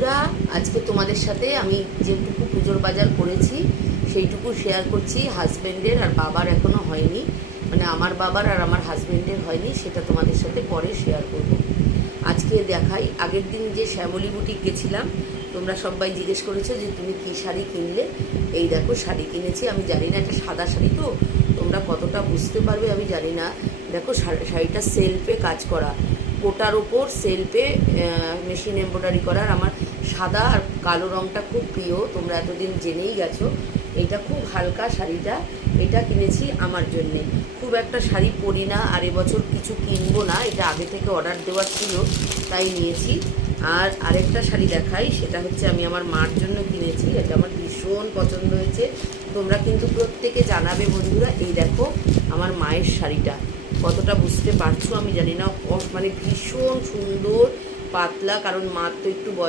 বন্ধুরা, আজকে তোমাদের সাথে আমি যেটুকু পুজোর বাজার করেছি সেইটুকু শেয়ার করছি। হাজব্যান্ডের আর বাবার এখনও হয়নি, মানে আমার বাবার আর আমার হাজব্যান্ডের হয়নি, সেটা তোমাদের সাথে পরে শেয়ার করব। আজকে দেখাই, আগের দিন যে শ্যামলী বুটিক গেছিলাম, তোমরা সবাই জিজ্ঞেস করেছো যে তুমি কী শাড়ি কিনলে। এই দেখো শাড়ি কিনেছি। আমি জানি না এটা সাদা শাড়ি, তো তোমরা কতটা বুঝতে পারবে আমি জানি না। দেখো শাড়িটা সেলফে কাজ করা, কোটার ওপর সেলফে মেশিন এমব্রয়ডারি করার। আমার সাদা আর কালো রঙটা খুব প্রিয়, তোমরা এতদিন জেনেই গেছো। এটা খুব হালকা শাড়িটা, এটা কিনেছি আমার জন্যে। খুব একটা শাড়ি পরি না, আর এবছর কিছু কিনবো না, এটা আগে থেকে অর্ডার দেওয়ার ছিল তাই নিয়েছি। আর আরেকটা শাড়ি দেখাই, সেটা হচ্ছে আমি আমার মার জন্য কিনেছি। এটা আমার ভীষণ পছন্দ হয়েছে। তোমরা কিন্তু প্রত্যেকে জানাবে বন্ধুরা। এই দেখো আমার মায়ের শাড়িটা, কতটা বুঝতে পারছো আমি জানি না, মানে ভীষণ সুন্দর পাতলা, কারণ মার তো একটু বয়স